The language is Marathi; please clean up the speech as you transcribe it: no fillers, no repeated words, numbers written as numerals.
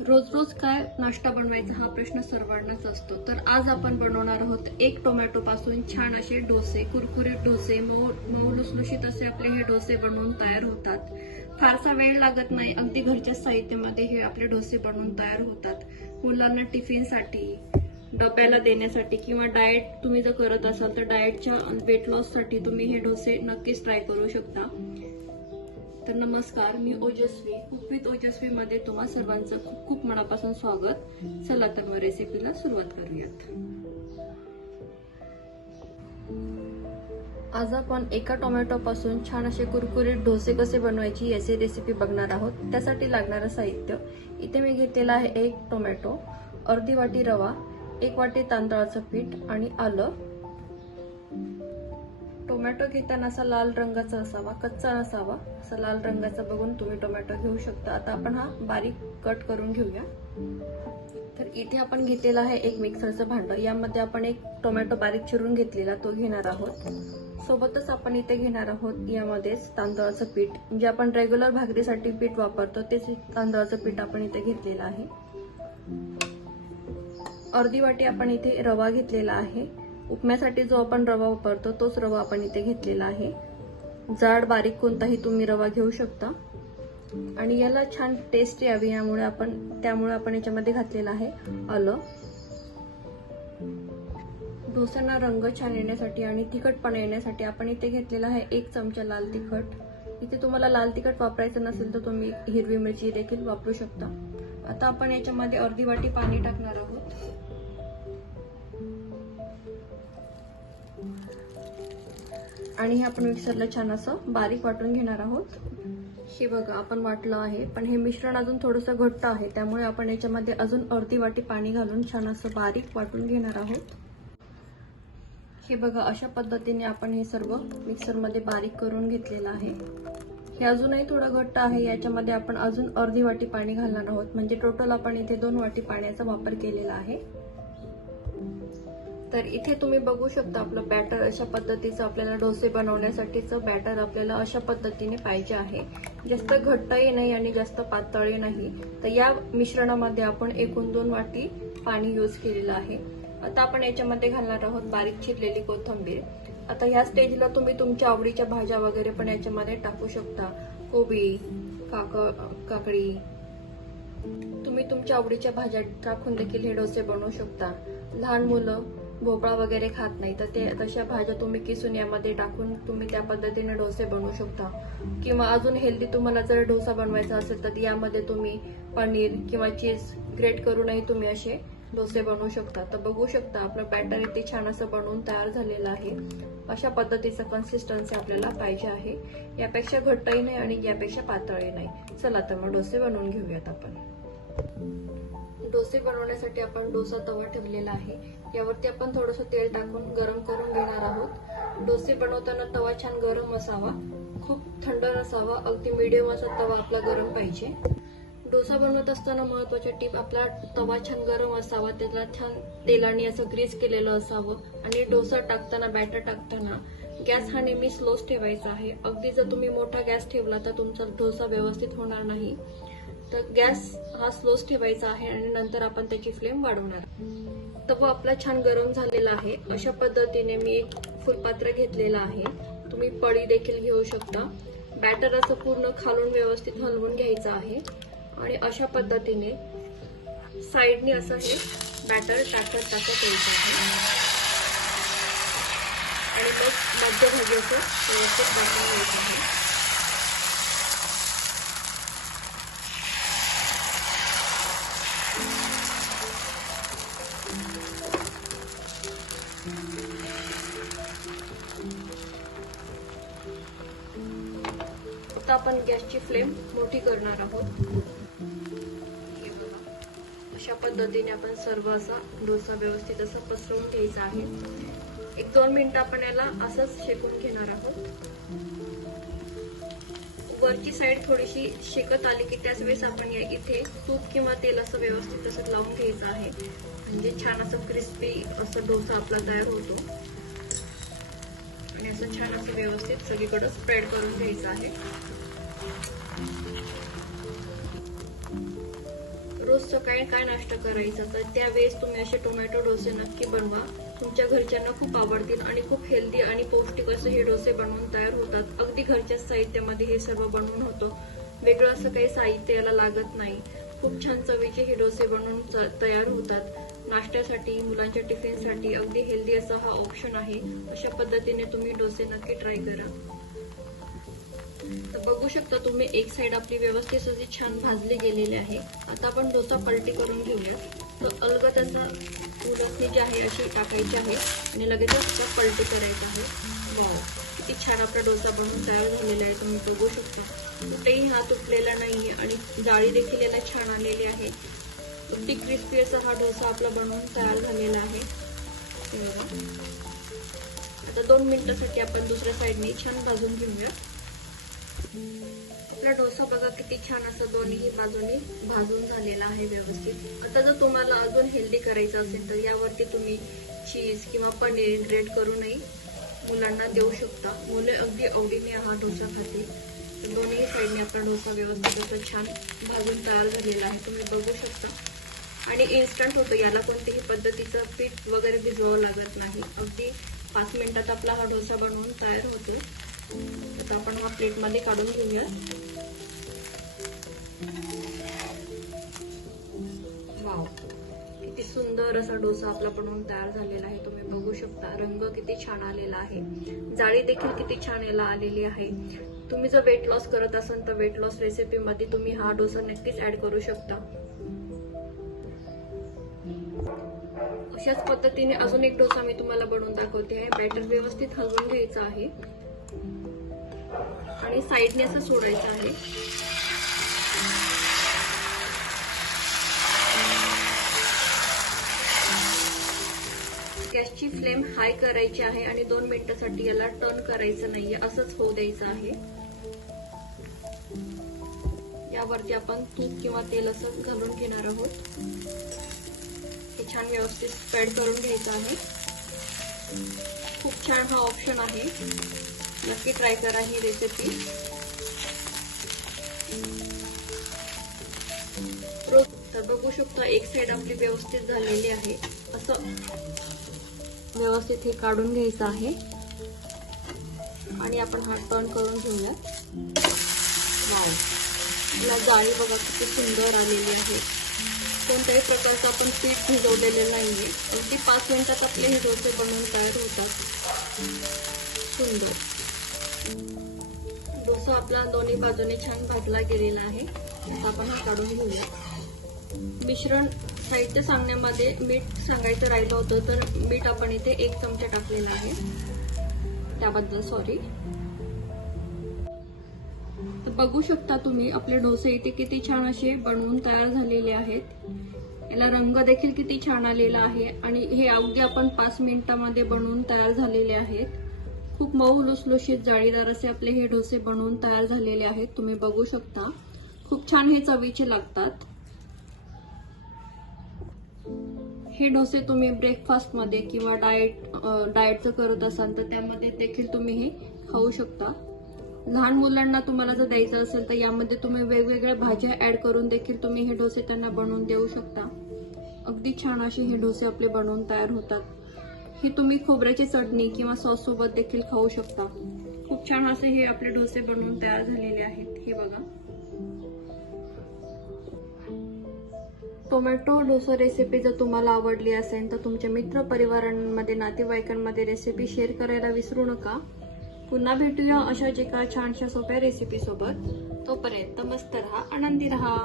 रोज रोज काय नाश्ता बनवायचा हा प्रश्न सर्वांनाच असतो. तर आज आपण बनवणार आहोत एक टोमॅटो पासून छान असे डोसे, कुरकुरीत डोसे, मऊ लुसलुशीत असे आपले हे डोसे बनवून तयार होतात. फारसा वेळ लागत नाही, अगदी घरच्या साहित्यामध्ये हे आपले डोसे बनवून तयार होतात. मुलांना टिफिनसाठी, डब्याला देण्यासाठी किंवा डाएट तुम्ही जर करत असाल तर डाएटच्या वेट लॉस साठी तुम्ही हे डोसे नक्कीच ट्राय करू शकता. तर नमस्कार, मी ओजस्वी, कुक विथ ओजस्वी मध्ये तुम्हा सर्वांचं खूप खूप मनापासून स्वागत. चला तर मग रेसिपीला सुरुवात करूयात. आज आपण एका टोमॅटो पासून छान असे कुरकुरीत डोसे कसे बनवायची याची रेसिपी बघणार आहोत. त्यासाठी लागणारं साहित्य इथे मी घेतलेलं आहे एक टोमॅटो, अर्धी वाटी रवा, एक वाटी तांदळाचं पीठ आणि आलं. टोमॅटो घेताना असा लाल रंगाचा असावा, कच्चा नसावा. असा लाल रंगाचा बघून तुम्ही टोमॅटो घेऊ शकता. आता आपण हा बारीक कट करून घेऊया. तर इथे आपण घेतलेला आहे एक मिक्सरचं भांडं. यामध्ये आपण एक टोमॅटो बारीक चिरून घेतलेला तो घेणार आहोत. सोबतच आपण इथे घेणार आहोत यामध्येच तांदळाचं पीठ, जे आपण रेग्युलर भाकरीसाठी पीठ वापरतो तेच तांदळाचं पीठ आपण इथे घेतलेलं आहे. अर्धी वाटी आपण इथे रवा घेतलेला आहे. उपम्यासाठी जो आपण रवा वापरतो तोच रवा आपण इथे घेतलेला आहे. जाड बारीक कोणताही तुम्ही रवा घेऊ शकता. आणि याला छान टेस्ट यावी त्यामुळे आपण याच्यामध्ये घातलेला आहे आलं. डोस्यांना रंग छान येण्यासाठी आणि तिखटपणा येण्यासाठी आपण इथे घेतलेला आहे 1 चमचा लाल तिखट. इथे तुम्हाला लाल तिखट वापरायचं नसेल तर तुम्ही हिरवी मिरची देखील वापरू शकता. आता आपण याच्यामध्ये अर्धी वाटी पाणी टाकणार आहोत. आणि हे आपण मिक्सरला छान असं बारीक वाटून घेणार आहोत. हे बघा आपण वाटलं आहे, पण हे मिश्रण अजून थोडंसं घट्ट आहे, त्यामुळे आपण याच्यामध्ये अजून अर्धी वाटी पाणी घालून छान असं बारीक वाटून घेणार आहोत. हे बघा अशा पद्धतीने आपण हे सर्व मिक्सरमध्ये बारीक करून घेतलेलं आहे. हे अजूनही थोडं घट्ट आहे, याच्यामध्ये आपण अजून अर्धी वाटी पाणी घालणार आहोत. म्हणजे टोटल आपण इथे 2 वाटी पाण्याचा वापर केलेला आहे. तर इथे तुम्ही बघू शकता आपलं बॅटर अशा पद्धतीचं आपल्याला डोसे बनवण्यासाठीचं बॅटर आपल्याला अशा पद्धतीने पाहिजे आहे. जास्त घट्टही नाही आणि जास्त पातळही नाही. तर या मिश्रणामध्ये आपण एकूण 2 वाटी पाणी यूज केलेलं आहे. आता आपण याच्यामध्ये घालणार आहोत बारीक चिरलेली कोथिंबीर. आता ह्या स्टेजला तुम्ही तुमच्या आवडीच्या भाज्या वगैरे पण याच्यामध्ये टाकू शकता. कोबी, काकडी, तुम्ही तुमच्या आवडीच्या भाज्या टाकून देखील हे डोसे बनवू शकता. लहान मुलं भोपळा वगैरे खात नाही तर ते तशा भाज्या तुम्ही किसून यामध्ये टाकून तुम्ही त्या पद्धतीने डोसे बनवू शकता. किंवा अजून हेल्दी तुम्हाला जर डोसा बनवायचा असेल तर यामध्ये तुम्ही पनीर किंवा चीज ग्रेट करूनही तुम्ही असे डोसे बनवू शकता. तर बघू शकता आपलं बॅटर इथे छान असं बनवून तयार झालेलं आहे. अशा पद्धतीचं कन्सिस्टन्सी आपल्याला पाहिजे आहे. यापेक्षा घट्टही नाही आणि यापेक्षा पातळही नाही. चला तर मग डोसे बनवून घेऊयात आपण. डोसे बनवण्यासाठी आपण डोसा तवा ठेवलेला आहे. यावरती आपण थोडंसं तेल टाकून गरम करून घेणार आहोत. डोसे बनवताना तवा छान गरम असावा, खूप थंड नसावा, अगदी मीडियम असा तवा आपला गरम पाहिजे. डोसा बनवत असताना महत्वाची टीप, आपला तवा छान गरम असावा, त्याला छान तेलाने असं ग्रीस केलेलं असावं. आणि डोसा टाकताना, बॅटर टाकताना गॅस हा नेहमी स्लोच ठेवायचा आहे. अगदी जर तुम्ही मोठा गॅस ठेवला तर तुमचा डोसा व्यवस्थित होणार नाही. तर गॅस हा स्लोच ठेवायचा आहे आणि नंतर आपण त्याची फ्लेम वाढवणार. तवा आपला छान गरम झालेला आहे. अशा पद्धतीने मी एक फुलपात्र घेतलेला आहे. तुम्ही पळी देखील घेऊ शकता. बॅटर असं पूर्ण खालून व्यवस्थित हलवून घ्यायचं आहे आणि अशा पद्धतीने साईडने असं हे बॅटर टाकत यायचं आहे आणि मग मध्यभागी असं व्यवस्थित बनवून घ्यायचं आहे. आता आपण गॅसची फ्लेम मोठी करणार आहोत. हे बघा अशा पद्धतीने आपण सर्व असा डोसा व्यवस्थित असं पसरवून घ्यायचा आहे. 1-2 मिनिटं आपण याला असंच शेकून घेणार आहोत. वरची साईड थोडीशी शेकत आली की त्याच वेळेस आपण इथे तूप किंवा तेल असं व्यवस्थित असं लावून घ्यायचं आहे. म्हणजे छान असं क्रिस्पी असं डोसा आपला तयार होतो. आणि असं छान असं व्यवस्थित सगळीकडे स्प्रेड करून घ्यायचं आहे. रोज सकाळी काय नाश्ता करायचा, तर त्यावेळेस तुम्ही असे टोमॅटो डोसे नक्की बनवा. तुमच्या घरच्यांना खूप आवडतील आणि खूप हेल्दी आणि पौष्टिक असे हे डोसे बनवून तयार होतात. अगदी घरच्याच साहित्यामध्ये हे सर्व बनवून होतं. वेगळं असं काही साहित्य याला लागत नाही. खूप छान चवीचे हे डोसे बनवून तयार होतात. नाश्त्यासाठी, मुलांच्या टिफिनसाठी अगदी हेल्दी असा हा ऑप्शन आहे. अशा पद्धतीने तुम्ही डोसे नक्की ट्राय करा. तर बघू शकता तुम्ही, एक साइड आपली व्यवस्थित अशी छान भाजली गेलेली आहे. आता आपण डोसा पलटी करून घेऊया. तर अलगद असा उलटणी जी आहे अशी टाकायची आहे आणि लगेच पलटी करायची आहे. वाव, किती छान आपला डोसा बनवून तयार झालेला आहे. तुम्ही बघू शकता कुठेही हा तुटलेला नाहीये आणि जाळी देखील याला छान आलेली आहे. अगदी क्रिस्पी असा हा डोसा आपला बनवून तयार झालेला आहे. आता 2 मिनिटांसाठी आपण दुसऱ्या साईडने छान भाजून घेऊया. आपला डोसा बघा किती छान असं दोन्ही बाजूने भाजून झालेला आहे व्यवस्थित. आता जर तुम्हाला अजून हेल्दी करायचं असेल तर यावरती तुम्ही चीज किंवा पनीर ग्रेट करूनही मुलांना देऊ शकता. मुले अगदी आवडीने हा डोसा खाते. तर दोन्ही साईडने आपला डोसा व्यवस्थित असं छान भाजून तयार झालेला आहे. तुम्ही बघू शकता आणि इन्स्टंट होतं. याला कोणत्याही पद्धतीचं पीठ वगैरे भिजवावं लागत नाही. अगदी 5 मिनिटात आपला हा डोसा बनवून तयार होतो. आता आपण हा प्लेटमध्ये काढून घेऊया. वाव, किती सुंदर असा डोसा आपला बनवून तयार झालेला आहे. तुम्ही बघू शकता रंग किती छान आलेला आहे. जाळी देखील किती छान याला आलेली आहे. तुम्ही जर वेट लॉस करत असाल तर वेट लॉस रेसिपीमध्ये तुम्ही हा डोसा नक्कीच ऍड करू शकता. अशाच पद्धतीने अजून एक डोसा मी तुम्हाला बनवून दाखवते आहे. बॅटर व्यवस्थित हलवून घ्यायचं आहे आणि साईडने असं सोडायचं आहे. गॅसची फ्लेम हाय करायची आहे आणि 2 मिनिटांसाठी याला टर्न करायचं नाहीये, असंच होऊ द्यायचं आहे. यावरती आपण तूप किंवा तेल असं घालून घेणार आहोत. हे छान व्यवस्थित स्प्रेड करून घ्यायचं आहे. खूप छान हा ऑप्शन आहे. नक्की ट्राय करा ही रेसिपी. तर बघू शकता एक साइड आपली व्यवस्थित झालेली आहे. असं व्यवस्थित हे काढून घ्यायचं आहे आणि आपण हा टर्न करून घेऊया. वाव, याला जाळी बघा किती सुंदर आलेली आहे. कोणत्याही प्रकारचं आपण पीठ भिजवलेलं नाहीये. अगदी 5 मिनिटात आपले हे डोसे बनवून तयार होतात. सुंदर डोसा आपला दोन्ही बाजूने छान भाजला गेलेला आहे. आता आपण हे काढून घेऊया. मिश्रण साहित्य सांगण्यामध्ये मीठ सांगायचं राहिलं होतं, तर मीठ आपण इथे 1 चमचा टाकलेला आहे, त्याबद्दल सॉरी. तर बघू शकता तुम्ही आपले डोसे इथे किती छान असे बनवून तयार झालेले आहेत. याला रंग देखील किती छान आलेला आहे आणि हे अगदी आपण 5 मिनिटांमध्ये बनवून तयार झालेले आहेत. खूप मऊ लुसलुशीत जाळीदार असे आपले हे डोसे बनवून तयार झालेले आहेत. तुम्ही बघू शकता खूप छान हे चवीचे लागतात. हे डोसे तुम्ही ब्रेकफास्ट मध्ये किंवा डाएटचं करत असाल तर त्यामध्ये देखील तुम्ही हे खाऊ शकता. लहान मुलांना तुम्हाला जर द्यायचं असेल तर यामध्ये तुम्ही वेगवेगळ्या भाज्या ऍड करून देखील तुम्ही हे डोसे त्यांना बनवून देऊ शकता. अगदी छान असे हे डोसे आपले बनवून तयार होतात. हे तुम्ही खोबऱ्याची चटणी किंवा सॉस सोबत देखील खाऊ शकता. खूप छान असे हे आपले डोसे बनवून तयार झालेले आहेत. हे बघा, टोमॅटो डोसा रेसिपी जर तुम्हाला आवडली असेल तर तुमच्या मित्र परिवारांमध्ये, नातेवाईकांमध्ये रेसिपी शेअर करायला विसरू नका. पुन्हा भेटूया अशाच एका छानशा सोप्या रेसिपी सोबत. तोपर्यंत मस्त रहा, आनंदी रहा.